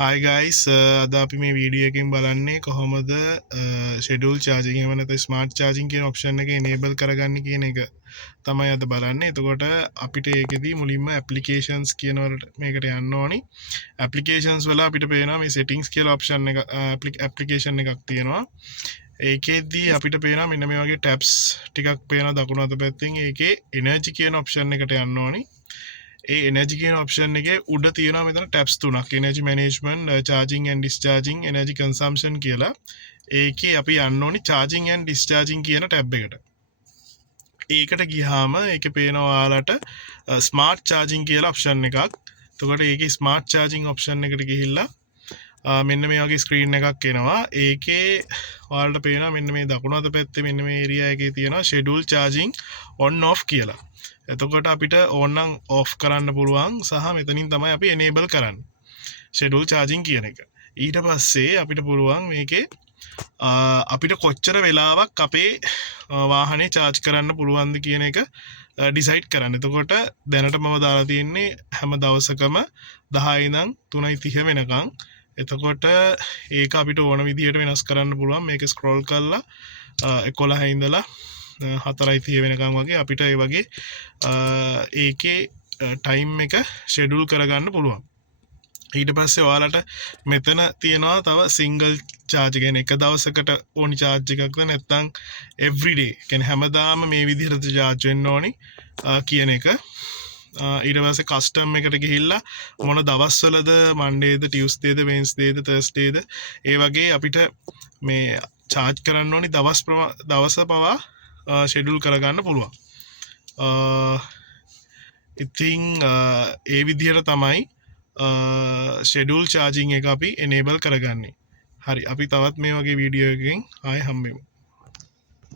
Hi guys, අද අපි මේ වීඩියෝ එකකින් බලන්නේ කොහොමද schedule charging එහෙම නැත්නම් smart charging කියන option එක enable කරගන්නේ කියන එක තමයි අද බලන්නේ. එතකොට අපිට ඒකෙදි මුලින්ම applications කියන වලට මේකට යන්න ඕනි. applications වල අපිට පේනවා මේ settings කියලා option එක application එකක් තියෙනවා. ඒකෙදි අපිට පේනවා මෙන්න මේ වගේ tabs ටිකක් පේනවා දකුණු අත පැත්තෙන්. ඒකේ energy කියන option එකට යන්න ඕනි. energy කියන option එකේ උඩ තියෙනවා මෙතන tabs තුනක් energy management charging and discharging energy consumption කියලා. ඒකේ අපි යන්න ඕනි charging and discharging කියන tab එකට. ඒකට ගියාම ඒකේ පේනවා ඔයාලට smart charging කියලා option එකක්. එතකොට ඒකේ smart charging option එකට ගිහිල්ලා මෙන්න මේ වගේ screen එකක් එනවා. ඒකේ ඔයාලට පේනවා මෙන්න මේ දකුණු අත පැත්තේ මෙන්න මේ area එකේ තියෙනවා schedule charging on off කියලා. එතකොට අපිට ඕනනම් off කරන්න පුළුවන් සහ මෙතනින් තමයි අපි enable කරන්නේ schedule charging කියන එක. ඊට පස්සේ අපිට පුළුවන් මේකේ අපිට කොච්චර වෙලාවක් අපේ වාහනේ charge කරන්න පුළුවන්ද කියන එක decide කරන්න. එතකොට දැනට මම දාලා තියෙන්නේ හැම දවසකම 10 ඉඳන් 3:30 වෙනකන්. එතකොට ඒක අපිට ඕන විදිහට වෙනස් කරන්න පුළුවන්. මේක scroll කරලා 11 ඉඳලා 4:30 වෙනකන් වගේ අපිට ඒ වගේ ඒකේ ටයිම් එක ෂෙඩියුල් කරගන්න පුළුවන්. ඊට පස්සේ ඔයාලට මෙතන තියෙනවා තව සිංගල් charge කියන්නේ එක දවසකට ඕනි charge එකක්ද නැත්නම් every day කියන්නේ හැමදාම මේ විදිහට charge වෙන්න ඕනි කියන එක. ඊට පස්සේ custom එකට ගිහිල්ලා මොන දවස්වලද Mondayද Tuesdayද Wednesdayද Thursdayද ඒ වගේ අපිට මේ charge කරන්න ඕනි දවස පවා schedule කරගන්න පුළුවන්. ඉතින් ඒ විදිහට තමයි schedule charging එක අපි enable කරගන්නේ. හරි අපි තවත් මේ වගේ වීඩියෝ එකකින් ආයෙ හම්බෙමු.